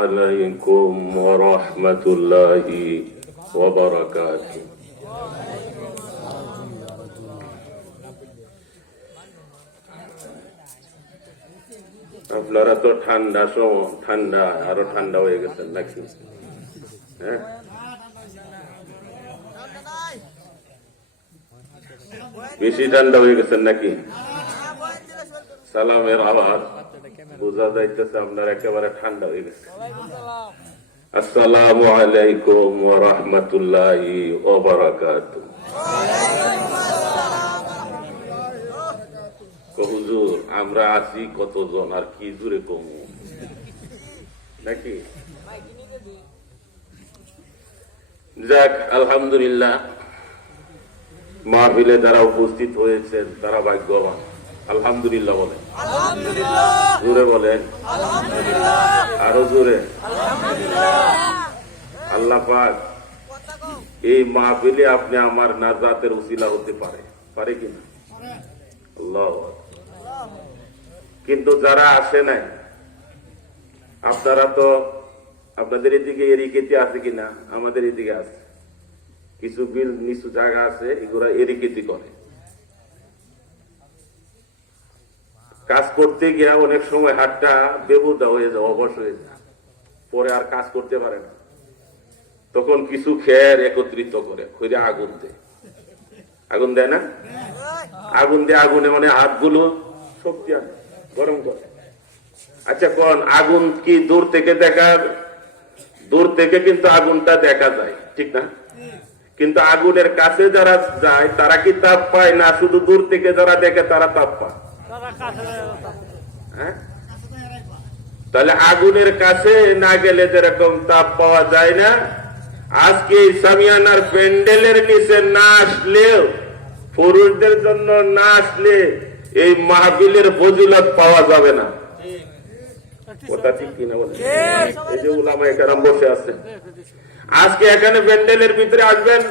عليكم ورحمة الله وبركاته. আপনারা তো ঠান্ডা আরো ঠান্ডা হয়ে গেছেন নাকি? হ্যাঁ, বেশি ঠান্ডা হয়ে গেছেন নাকি? সালামের আওয়াজ বোঝা যাইতেছে আপনার একেবারে ঠান্ডা হয়ে গেছে। আসসালামু আলাইকুম ওয়া রাহমাতুল্লাহি ওয়া বারাকাতুহু। হুজুর আমরা আছি কতজন আর কি জুড়ে কমু নাকি? যাক, আলহামদুলিল্লাহ, মাহফিলে যারা উপস্থিত হয়েছেন তারা ভাগ্যবান। আলহামদুলিল্লাহ বলেন, জোরে বলেন, আরো জোরে। আল্লাহ পাক এই মাহফিলে আপনি আমার নাজাতের উসিলা হতে পারে কিনা? আল্লাহ। কিন্তু যারা আসে নাই, আপনারা তো আপনাদের এদিকে এরিকেতে আছে কিনা? আমাদের এদিকে আছে কিছু বিল নিচু জায়গা আছে, এগুলা এরিকেতি করে। কাজ করতে গিয়া অনেক সময় হাতটা বেবুদা হয়ে যায়, অবশ হয়ে যায়, পরে আর কাজ করতে পারে না। তখন কিছু খের একত্রিত করে খইরে আগুন দেয়। আগুন দেয় না? আগুন দিয়ে আগুনে মানে হাতগুলো শক্তি আনে, গরম করে। আচ্ছা কোন আগুন কি দূর থেকে দূর থেকে কিন্তু আগুনটা দেখা যায়, ঠিক না? কিন্তু আগুনের কাছে যারা যায় তারা কি তাপ পায় না? শুধু দূর থেকে যারা দেখে তারা তাপ পায়? হ্যাঁ, তাহলে আগুনের কাছে না গেলে যেরকম তাপ পাওয়া যায় না, আজকে সামিয়ানার প্যান্ডেলের নিচে না আসলেও, পুরুষদের জন্য না আসলে এই মাহফিলের ফজিলত পাওয়া যাবে না। কথা ঠিক কিনা বলেন? এই যে উলামায়ে কেরাম বসে আছে, আজকে এখানে প্যান্ডেলের ভিতরে আসবেন,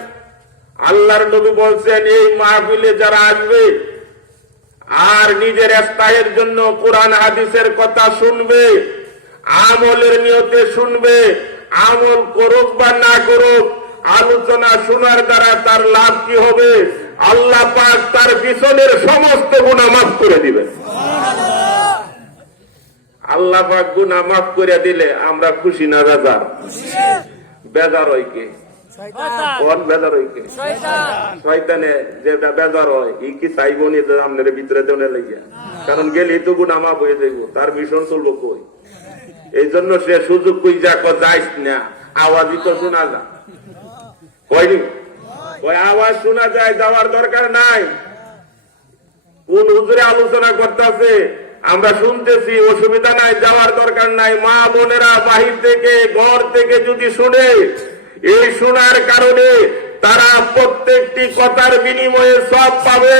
আল্লাহর নবী বলছেন এই মাহফিলে যারা আসবে আর নিজের ইস্তাহের জন্য কোরআন হাদিসের কথা শুনবে, আমলের নিয়তে শুনবে, আমল করুক বা না করুক, আলোচনা শোনার দ্বারা তার লাভ কি হবে? আল্লাহ পাক তার পিছনের সমস্ত গুনাহ মাফ করে দিবেন। আল্লাহ পাক গুনাহ মাফ করে দিলে আমরা খুশি না বেজার? বেজার হয় কে? বেজার হয় কে? শয়তানে যেটা বেজার হয়, ই কি চাইব নি আপনার ভিতরে দেওয়া লাগিয়া? কারণ গেলে তো গুনাহ মাফ হয়ে যাইব, তার মিশন চলবো কই? এই জন্য সে সুযোগ খুঁজা যাইস না, আওয়াজই তো শোনা যা হয়নি। ওই আওয়াজ শোনা যায়, যাওয়ার দরকার নাই। কোন হুজুরে আলোচনা করতেছে আমরা শুনতেছি, অসুবিধা নাই, যাওয়ার দরকার নাই। মা বোনেরা বাহির থেকে ঘর থেকে যদি শুনে, এই শোনার কারণে তারা প্রত্যেকটি কথার বিনিময়ে সব পাবে।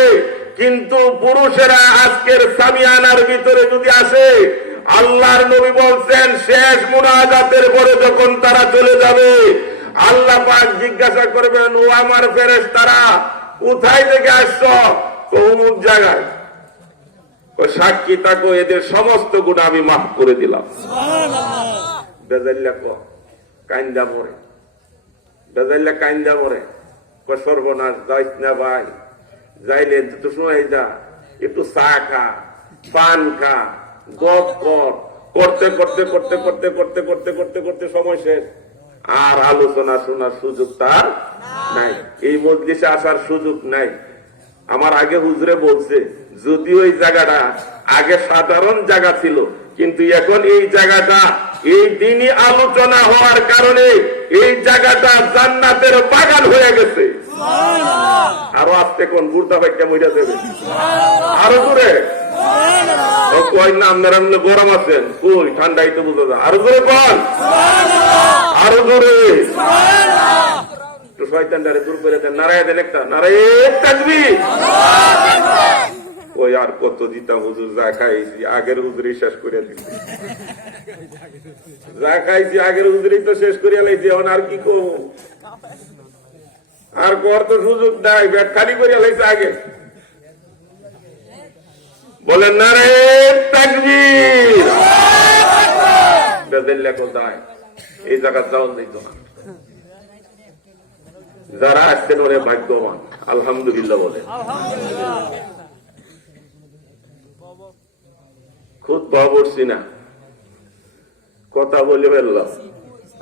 কিন্তু পুরুষেরা আজকের সামিয়ানার ভিতরে যদি আসে, আল্লাহর নবী বলছেন শেষ মুনাজাতের পরে যখন তারা চলে যাবে, আল্লাহ পাক জিজ্ঞাসা করবেন, ও আমার ফেরেশতারা কোথায় থেকে আসছো? অমুক জায়গায়। সাক্ষী থাকো, এদের সমস্ত গুনাহ আমি মাফ করে দিলাম। বেজাল্লা কাইন্দা মরে, বেজাল্লা কাইন্দা মরে। সর্বনাশ, যাইস না ভাই, যাইলে তো সময় যা, একটু চা খা, পান খা, গপ কর, করতে করতে করতে করতে করতে করতে করতে করতে সময় শেষ, আর আলোচনা শোনার সুযোগ তার নাই, এই মজলিসে আসার সুযোগ নাই। আমার আগে হুজুরে বলছে, যদি ওই জায়গাটা আগে সাধারণ জায়গা ছিল, কিন্তু এখন এই জায়গাটা এই দিনই আলোচনা হওয়ার কারণে এই জায়গাটা জান্নাতের বাগান হয়ে গেছে। আরো আসতে কোন বুড়তা ভাইটা মইরা দেবে, আরো জোরে কয় না? আপনারা গরম আছেন, কই ঠান্ডাই তো বুঝা যায়। আরো জোরে কন, আরো জোরে। শয়তানটারে দূর করে দেন, নারায়ে দেন একটা, নারায়ে তাকবীর। ওই আর কত দিতাম হুজুর, যা খাইছি আগের হুজুরই শেষ করে দিচ্ছি, যা খাইছি আগের হুজুরই তো শেষ করিয়া লাইছি, এখন আর কি কম? আর কর তো সুযোগ নাই, ব্যাট খালি করিয়া লাইছে আগে। বলেন নারায়ে তাকবীর, বেদেল্লা কোথায় এই জায়গা যাওয়া যেত না। যারা আসছেন ওরে ভাগ্যবান, আলহামদুলিল্লাহ বলে। খুব পড়ছি না, কথা বলে ফেললাম।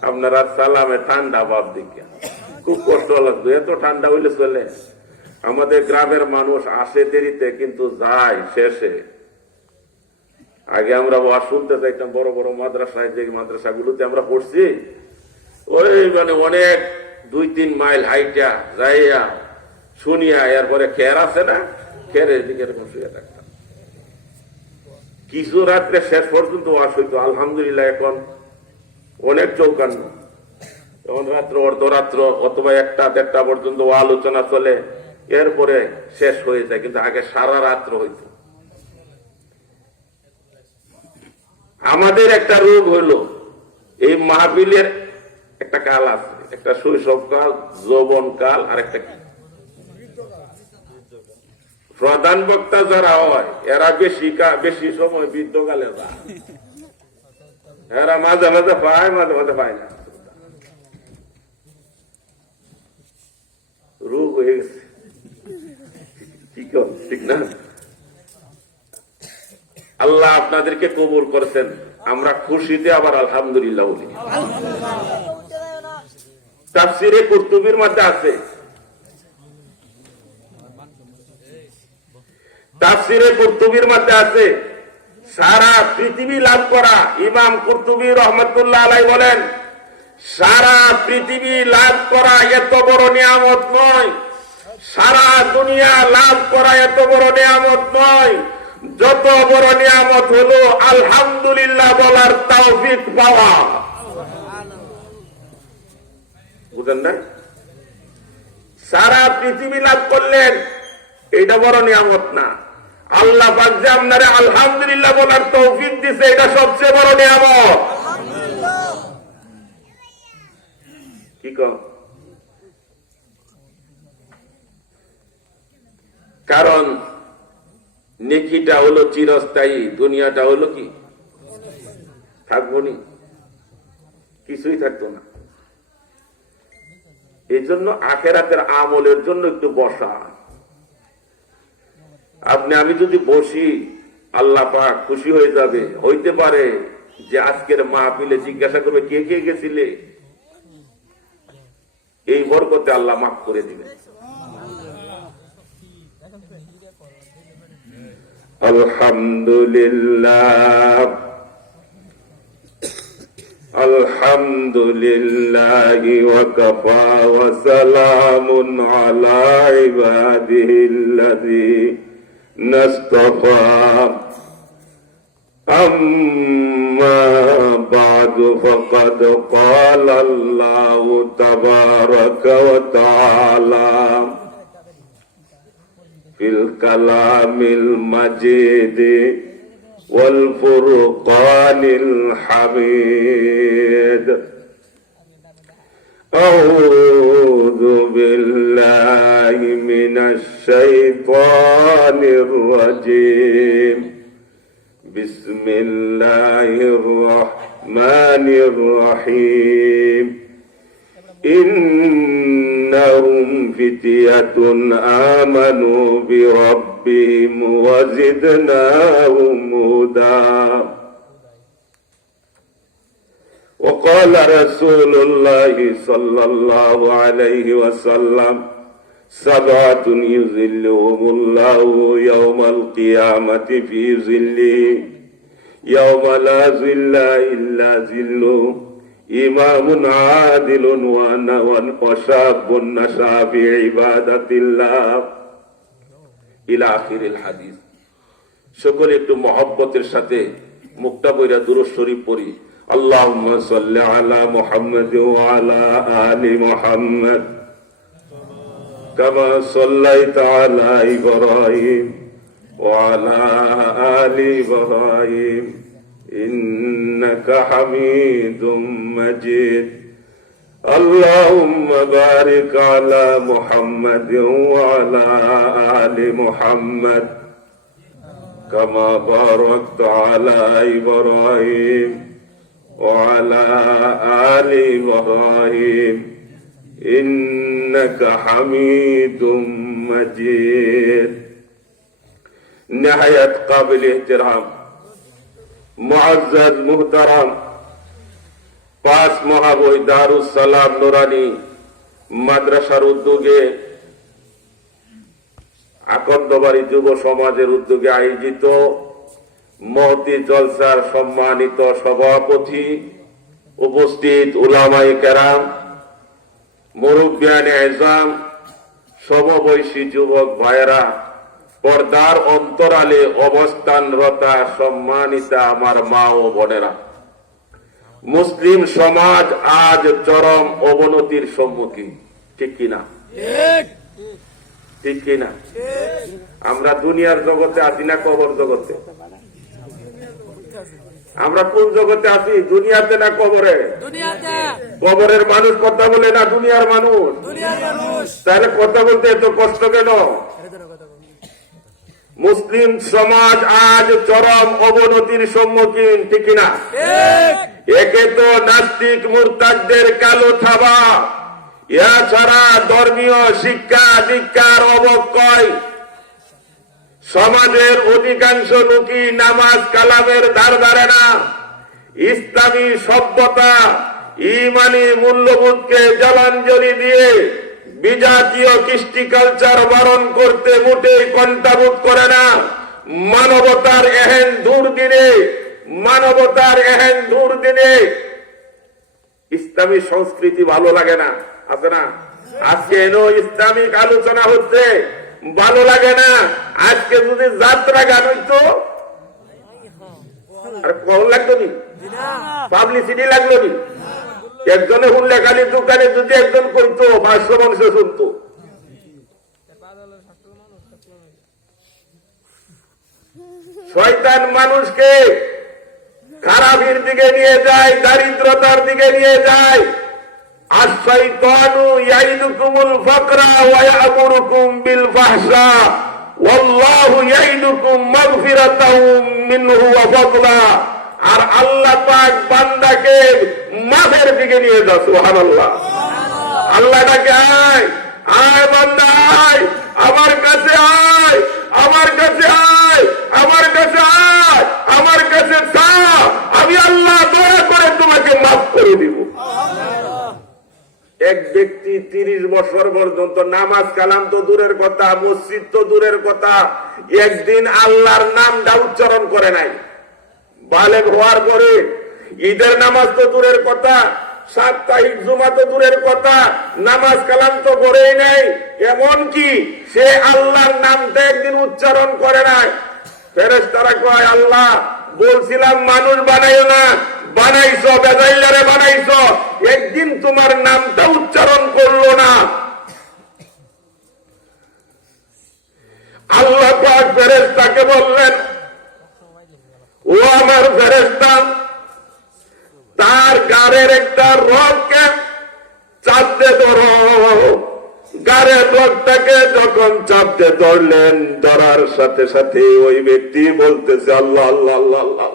আপনারা সালামে ঠান্ডা ভাব দেখে খুব কষ্ট লাগতো। এত ঠান্ডা হইলে চলে? আমাদের গ্রামের মানুষ আসে দেরিতে কিন্তু যায় শেষে। আগে আমরা ওয়াজ শুনতে চাইতাম বড় বড় মাদ্রাসায়, যে মাদ্রাসাগুলোতে আমরা পড়ছি, ওই মানে অনেক 2-3 মাইল হাইটা যাইয়া শুনিয়া এরপরে খের আছে না, খেরের দিকে এরকম শুয়ে থাকতাম। কিছু রাত্রে শেষ পর্যন্ত ওয়াজ হইতো। আলহামদুলিল্লাহ এখন অনেক চৌকান্ন, তখন রাত্র অর্ধরাত্র অথবা 1টা-1:30 পর্যন্ত আলোচনা চলে, এরপরে শেষ হয়ে যায়। কিন্তু আগে সারা রাত্র হইত। আমাদের একটা রোগ হইলো, এই মাহফিলের একটা কাল আছে, একটা শৈশবকাল, যৌবনকাল, আর একটা কি প্রধান বক্তা যারা হয় এরা বেশি সময় বৃদ্ধকালে যায়। এরা মাঝে মাঝে পায়, মাঝে মাঝে পায় না। রোগ হয়ে গেছে, ঠিক না? আল্লাহ আপনাদেরকে কবুল করেছেন, আমরা খুশিতে আবার আলহামদুলিল্লাহ বলি। তাফসিরে কুরতুবির মধ্যে আছে, তাফসিরে কুরতুবির মধ্যে আছে, সারা পৃথিবী লাভ করা। ইমাম কুরতুবী রহমতুল্লাহ আলাইহি বলেন, সারা পৃথিবী লাভ করা এত বড় নিয়ামত নয়, সারা দুনিয়া লাভ করা এত বড় নিয়ামত নয়, যত বড় নিয়ামত হলো আলহামদুলিল্লাহ বলার তৌফিক পাওয়া। বুঝেন না? সারা পৃথিবী লাভ করলেন, এটা বড় নিয়ামত না। আল্লাহ পাক যে আপনারে আলহামদুলিল্লাহ বলার তৌফিক দিছে, এটা সবচেয়ে বড় নিয়ামত। কি কম? কারণ নেকিটা হলো চিরস্থায়ী, দুনিয়াটা হলো কি থাকবো নি, কিছুই থাকতো না। এই জন্য আখেরাতের আমলের জন্য একটু বসা। আমি যদি বসি, আল্লাহ পাক খুশি হয়ে যাবে। হইতে পারে যে আজকের মাহফিলে জিজ্ঞাসা করবে কে কে গেছিলে, এই বরকতে আল্লাহ মাফ করে দিবেন। আলহামদুলিল্লাহ, আলহামদুলিল্লাহি ওয়া কাফা ওয়া সালামুন আলা ইবাদিহিল্লাযী নাসতাফা। আম্মা বা'দু ফাকাদ ক্বালা আল্লাহু তাবারাকা ওয়া তাআলা ফিল কালামিল মাজিদ ওয়াল ফুরকানিল হামিদ। আউযু বিল্লাহি মিনাশ শাইতানির রাজীম। বিসমিল্লাহির রাহমানির রহিম। إنهم فتية آمنوا بربهم وزدناهم هدى. وقال رسول الله صلى الله عليه وسلم 7 يظلهم الله يوم القيامة في ظله يوم لا ظل إلا ظله. إمام عادل وشاب نشأ في عبادة الله إلى آخر الحديث. সকলে একটু মহব্বতের সাথে মুক্তা বইরা দুরূদ শরীফ পড়ি। আল্লাহুম্মা সাল্লি আলা মুহাম্মাদ ওয়া আলা আলি মুহাম্মাদ কামা সাল্লাইতা আলা ইব্রাহিম ওয়া আলা আলি ইব্রাহিম إنك حميد مجيد. اللهم بارك على محمد وعلى آل محمد كما باركت على إبراهيم وعلى آل إبراهيم إنك حميد مجيد। نهاية قابل احترام মুআজ্জাজ মুহতারাম, 5 মহাবই দারুস সালাম নুরানি মাদ্রাসার উদ্যোগে আকন্দবাড়ি যুব সমাজের উদ্যোগে আয়োজিত মহতি জলসার সম্মানিত সভাপতি, উপস্থিত উলামায়ে কেরাম, মুরব্বিয়ানে আযম, সমবয়সী যুবক ভাইয়েরা, পর্দার অন্তরালে অবস্থানরতা সম্মানিতা আমার মা ও বোনেরা, মুসলিম সমাজ আজ চরম অবনতির সম্মুখীন। ঠিক কিনা? ঠিক কিনা? আমরা দুনিয়ার জগতে আছি না কবর জগতে? আমরা কোন জগতে আছি, দুনিয়াতে না কবরে? কবরের মানুষ কথা বলে না দুনিয়ার মানুষ? তাহলে কথা বলতে এত কষ্ট কেন? মুসলিম সমাজ আজ চরম অবনতির সম্মুখীন। ঠিক কিনা? একে তো নাস্তিক মুরতাদদের কালো থাবা, এছাড়া ধর্মীয় শিক্ষা দীক্ষার অবক্ষয়, সমাজের অধিকাংশ লোকই নামাজ কালামের ধার ধারে না, ইসলামী সভ্যতা ইমানি মূল্যবোধকে জলাঞ্জলি দিয়ে বিজাতীয় কৃষ্টি কালচার বরণ করতে মোটেই কণ্ঠাবোধ করে না। মানবতার এহেন দুর্দিনে ইসলামী সংস্কৃতি ভালো লাগে না, আছে না? আজকে এনো ইসলামিক আলোচনা হচ্ছে, ভালো লাগে না। আজকে যদি যাত্রা গান হইতো আর কল লাগতো নি, পাবলিসিটি লাগলো নি, একজনে শুনলে খালি দোকানে যদি একজন করতো 500 মানুষ শুনতো। শয়তান মানুষকে খারাপের দিকে নিয়ে যায়, দারিদ্রতার দিকে নিয়ে যায়। আশ-শাইতানু ইয়াইদুকুমুল ফাকরা ওয়া ইয়া'মুরুকুম বিল ফাহশা ওয়াল্লাহু ইয়াইদুকুম মাগফিরাতাও মিনহু ওয়া ফাদলা। আর আল্লাহ পাক বান্দাকে মাফের দিকে নিয়ে যায়। সুবহানাল্লাহ। আল্লাহ ডাকে, আয় আয় বান্দা, আয় আমার কাছে, আয় আমার কাছে, আয় আমার কাছে, আয় আমার কাছে চা, আমি আল্লাহ দয়া করে তোমাকে মাফ করে দিব। এক ব্যক্তি 30 বছর পর্যন্ত নামাজ কালাম তো দূরের কথা, মসজিদ তো দূরের কথা, একদিন আল্লাহর নামটা উচ্চারণ করে নাই। বালেগ হওয়ার পরে ঈদের নামাজ তো দূরের কথা, সাপ্তাহিক জুমা তো দূরের কথা, নামাজ কালাম তো করেই নাই। এমন কি সে আল্লাহর নামটা একদিন উচ্চারণ করে নাই। ফেরেশতারা কয়, আল্লাহ বলছিলাম মানুষ বানাইও না, বানাইছো, বেজাইলারে বানাইছো, একদিন তোমার নামটা উচ্চারণ করলো না। আল্লাহ পাক ফেরেশতাকে বললেন, ও আমার ফেরেশতা, তার গাড়ের একটা রগকে চাপতে ধরো। গাড়ের রগটাকে যখন চাপতে ধরলেন, ধরার সাথে সাথে ওই ব্যক্তি বলতেছে আল্লাহ আল্লাহ আল্লাহ আল্লাহ।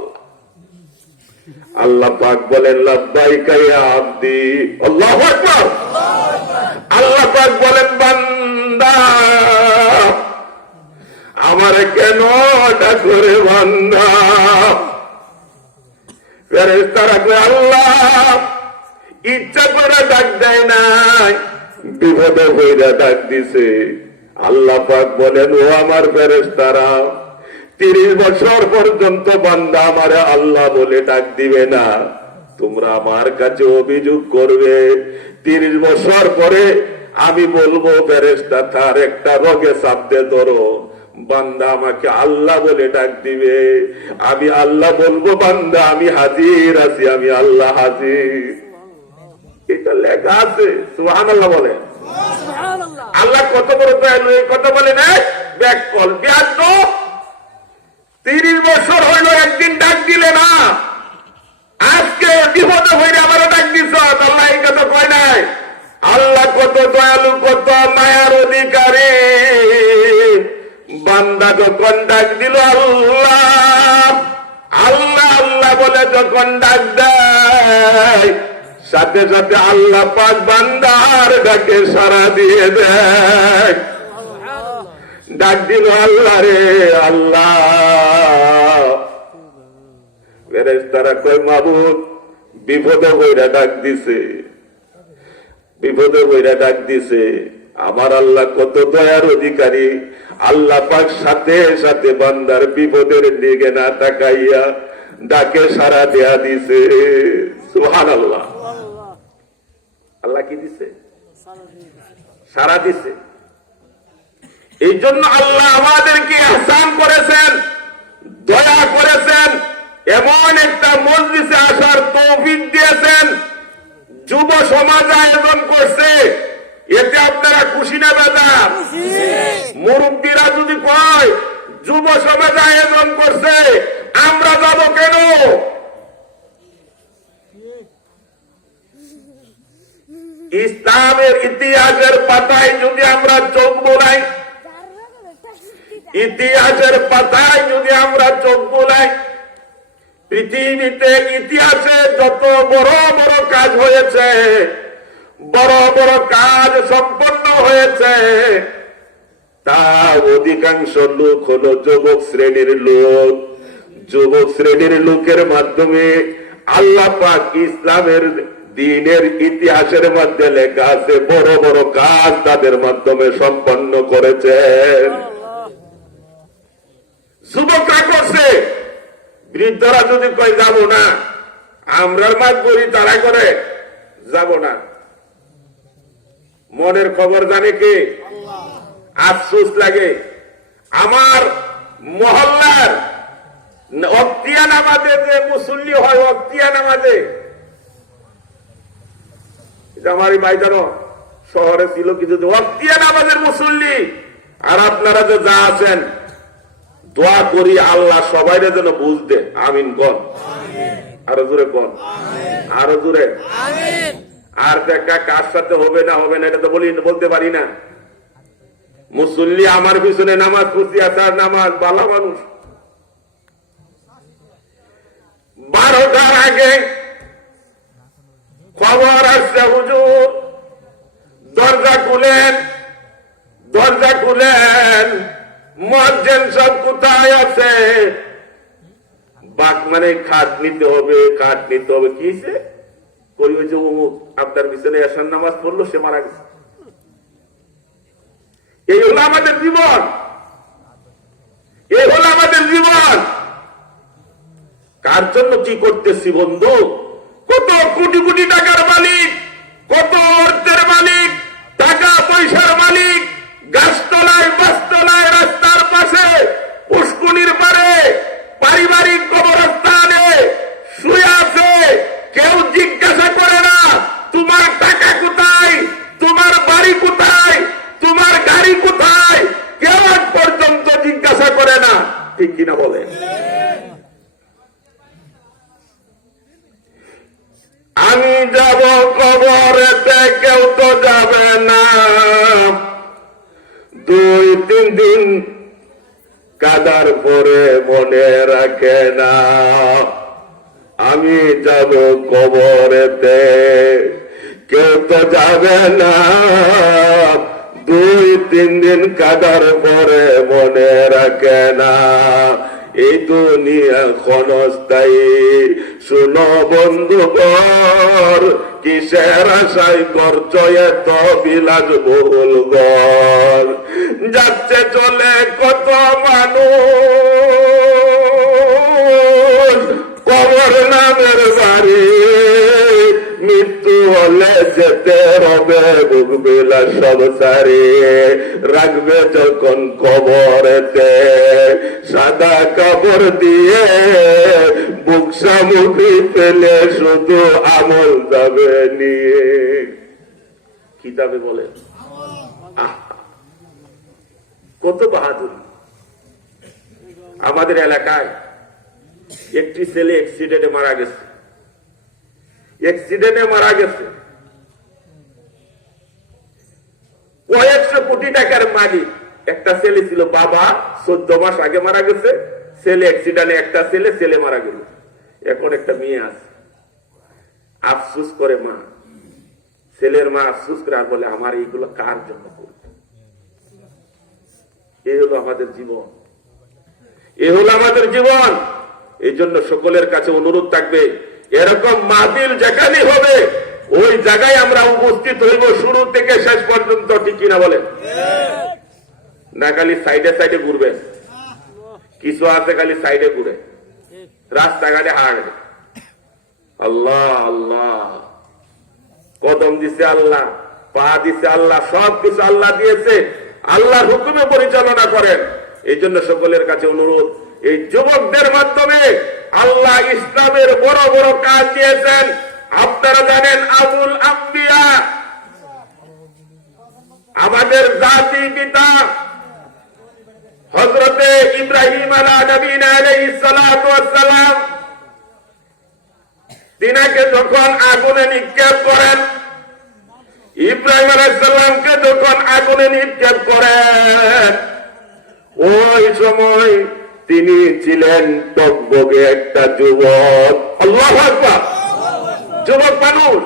আল্লাহ পাক বলেন, লাব্বাইকা ইয়া আব্দি। আল্লাহু আকবার। আল্লাহ পাক বলেন, বান্দা আমারে কেন ডাকো রে বান্দা? ফেরেশতারা কয়, আল্লাহ ইচ্ছা করে ডাক দেয় নাই, বিপদে হইরা ডাক দিছে। আল্লাহ পাক বলেন, ও আমার ফেরেশতারা, 30 বছর পর্যন্ত বান্দা আমারে আল্লাহ বলে ডাক দিবে না, তোমরা আমার কাছে অভিযোগ করবে। 30 বছর পরে আমি বলবো, ফেরেশতা তার একটা রগে চাপতে ধরো, বান্দা আমাকে আল্লাহ বলে ডাক দিবে। আমি আল্লাহ বলবো, বান্দা আমি হাজির আছি, আমি আল্লাহ হাজির। এটা লেখা আছে। সুবহানাল্লাহ বলেন। আল্লাহ কত বড় দয়ালু, এই কথা বলে না ব্যাককল ব্যাদ্য। 30 বছর হইল একদিন ডাক দিলে না, আজকে বিপদে হইলে আমারও ডাক দিছ। আল্লাহ এই কথা কয় নাই। আল্লাহ কত দয়ালু, কত মায়ার অধিকারী। বান্দা যখন ডাক দিল আল্লাহ আল্লাহ আল্লাহ বলে যখন ডাক দেয়, দেয়, সাথে সাথে আল্লাহ পাক বান্দার ডাকে সাড়া দিয়ে দেয়। ডাক দিল আল্লাহ রে আল্লাহ। ফেরেশতারা কয় মাবুদ বিপদে বইরা ডাক দিছে, বিপদে বইরা ডাক দিছে। আমার আল্লাহ কত দয়ার অধিকারী, আল্লাহ পাক সাথে সাথে বান্দার বিপদের দিকে না তাকাইয়া ডাকে সাড়া দেয়া দিছে। সুবহানাল্লাহ। আল্লাহ কি দিছে? সাড়া দিছে। এই জন্য আল্লাহ আমাদেরকে ইহসান করেছেন, দয়া করেছেন, এমন একটা মজলিসে আসার তৌফিক দিয়েছেন। যুব সমাজ আয়োজন করছে, এতে আপনারা খুশি না বেজার? মুরব্বীরা যদি কয় যুব সমাজ আয়োজন করছে, আমরা যাব কেন? ইসলামের ইতিহাসের পাতায় যদি আমরা চোখ বোলাই, ইতিহাসের পাতায় যদি আমরা চোখ বোলাই, পৃথিবীতে ইতিহাসে যত বড় বড় কাজ হয়েছে, বড় বড় কাজ সম্পন্ন হয়েছে, তা অধিকাংশ লোক হলো যুবক শ্রেণীর লোক। যুবক শ্রেণীর লোকের মাধ্যমে আল্লাহ পাক ইসলামের দ্বীনের ইতিহাসের মধ্যে লেখা আছে বড় বড় কাজ তাদের মাধ্যমে সম্পন্ন করেছেন। যুবকরা করছে, বৃদ্ধরা যদি কয় যাব না, আমরা মাছ করি, তারা করে যাব না। মনের খবর জানে কে? আফসোস লাগে। আমার মহল্লার অক্তিয়া নামাজে যে মুসল্লি হয়, অক্তিয়া নামাজে, আমার ভাই জানো শহরে ছিল কিছু অক্তিয়া নামাজের মুসল্লি, আর আপনারা যে যা আছেন, দোয়া করি আল্লাহ সবাই যেন বুঝতে। আমিন কন, আরো জোরে কন, আরো জোরে। আর দেখা কার সাথে হবে না হবে না এটা তো বলতে পারি না। মুসল্লি আমার পিছনে নামাজ পড়ছি, আসার নামাজ, বালা মানুষ। 12টার আগে খবর আসছে হুজুর দরজা খুলেন, দরজা খুলেন, মুয়াজ্জিন সব কোথায় আছে? বাক মানে খাট নিতে হবে, খাট নিতে হবে। কি হয়েছে? কই হয়েছে? অমুক আপনার পিছনে আসার নামাজ পড়লো, সে মারা গেছে। এই হলো আমাদের জীবন, এই হলো আমাদের জীবন। কার জন্য কি করতেছি বন্ধু? কত কোটি কোটি টাকার মালিক, কত অর্থের মালিক, টাকা পয়সার মালিক, গাছতলায় বাসতলায় রাস্তার পাশে পুষ্কুনির পারে পারিবারিক কবরস্থানে শুয়ে আছে। কেউ জিজ্ঞাসা করে না তোমার টাকা কোথায়, তোমার বাড়ি কোথায়, তোমার গাড়ি কোথায়। কেউ আজ পর্যন্ত জিজ্ঞাসা করে না, ঠিক কিনা বলে? আমি যাব কবরেতে, কেউ তো যাবে না। 2-3 দিন কাদার পরে মনে রাখে না। আমি যাব কবরেতে, কেউ তো যাবে না। 2-3 দিন কাদার পরে মনে রাখে না। এই দুনিয়া ক্ষণস্থায়ী, শুনো বন্ধুগণ, কিসের আশায় করছ এত বিলাস বহুল ঘর? যাচ্ছে চলে কত মানুষ, কবর নামের বাড়ি। মৃত্যু হলে যেতে হবে, বুক বিলাস সব সারি। রাখবে যখন কবরেতে, সাদা কাপড় দিয়ে বুক সামুখী ফেলে শুধু আমল যাবে নিয়ে। কি যাবে বলে? কত বাহাদুর! আমাদের এলাকায় একটি ছেলে অ্যাক্সিডেন্টে মারা গেছে, অ্যাক্সিডেন্টে মারা গেছে। কয়েকশো কোটি টাকার মালিক একটা ছেলে ছিল। বাবা 14 মাস আগে মারা গেছে, ছেলে অ্যাক্সিডেন্টে, একটা ছেলে মারা গেল। এখন একটা মেয়ে আছে। আফসুস করে মা, ছেলের মা আফসুস করে আর বলে আমার এইগুলো কার জন্য করবে। এই হলো আমাদের জীবন, এ হলো আমাদের জীবন। এই জন্য সকলের কাছে অনুরোধ থাকবে, এরকম মাহফিল যেখানে হবে ওই জায়গায় আমরা উপস্থিত হইব শুরু থেকে শেষ পর্যন্ত, ঠিক কিনা বলেন? না খালি সাইডে সাইডে ঘুরবেন, কিছু আছে খালি সাইডে ঘুরে রাস্তাঘাটে হাঁটবে। আল্লাহ আল্লাহ, কদম দিছে আল্লাহ, পা দিছে আল্লাহ, সবকিছু আল্লাহ দিয়েছে, আল্লাহর হুকুমে পরিচালনা করেন। এই জন্য সকলের কাছে অনুরোধ, এই যুবকদের মাধ্যমে আল্লাহ ইসলামের বড় বড় কাজ দিয়েছেন। আপনারা জানেন আবুল আম্বিয়া, আমাদের জাতি পিতা হযরতে ইব্রাহিম আলাইহিস সালাতু ওয়াস সালাম, তিনাকে যখন আগুনে নিক্ষেপ করেন, ইব্রাহিম আলাইহিস সালামকে যখন আগুনে নিক্ষেপ করেন, ওই সময় তিনি ছিলেন টকবগে একটা যুবক। আল্লাহু আকবার, যুবক মানুষ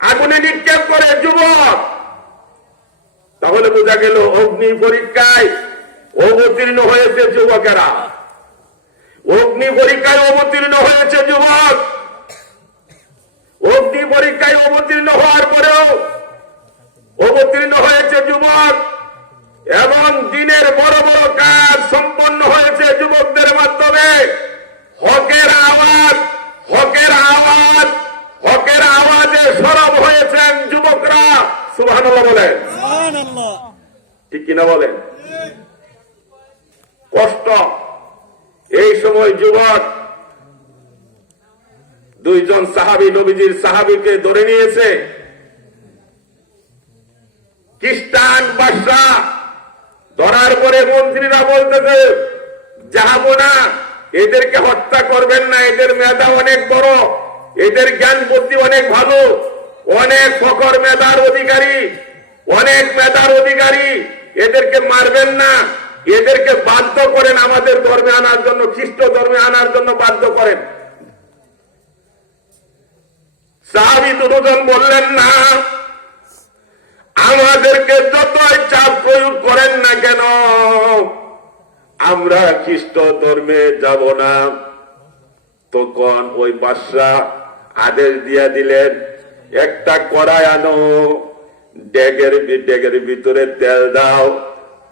আগুনে নিক্ষেপ করে যুবক। তাহলে বোঝা গেল অগ্নি পরীক্ষায় অবতীর্ণ হয়েছে যুবকেরা, অগ্নি পরীক্ষায় অবতীর্ণ হয়েছে যুবক। অগ্নি পরীক্ষায় অবতীর্ণ হওয়ার পরেও অবতীর্ণ হয়েছে যুবক, এবং দিনের বড় বড় কাজ সম্পন্ন হয়েছে যুবকদের মাধ্যমে। হকের আওয়াজ, হকের আওয়াজ, হকের আওয়াজে সরব হয়েছেন যুবকরা। সুবহানাল্লাহ বলেন, ঠিক কিনা বলেন? কষ্ট, এই সময় যুবক দুইজন সাহাবী, নবীজির সাহাবীকে ধরে নিয়েছে খ্রিস্টান বাদশা। ধরার পরে মন্ত্রীরা বলতেছে যাবো না, এদেরকে হত্যা করবেন না, এদের মেধা অনেক বড়, এদের জ্ঞান বুদ্ধি অনেক ভালো, অনেক ফখর মেধার অধিকারী, অনেক মেধার অধিকারী, এদেরকে মারবেন না, এদেরকে বাধ্য করেন আমাদের ধর্মে আনার জন্য, খ্রিস্ট ধর্মে আনার জন্য বাধ্য করেন। সাহাবী দুজন বললেন না, আমাদেরকে যতই চাপ প্রয়োগ করেন না কেন আমরা খ্রিস্ট ধর্মে যাব না। তখন ওই বাদশা আদেশ দিয়া দিলেন, একটা কড়াই আনো, ডেগের ভিতরে তেল দাও,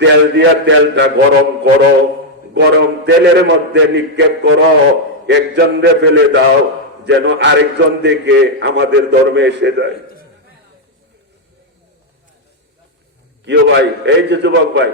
তেল দিয়া তেলটা গরম করো, গরম তেলের মধ্যে নিক্ষেপ করো, একজনকে ফেলে দাও যেন আরেকজন দেখে আমাদের ধর্মে এসে যায়। কি ভাই, এই যে যুবক ভাই,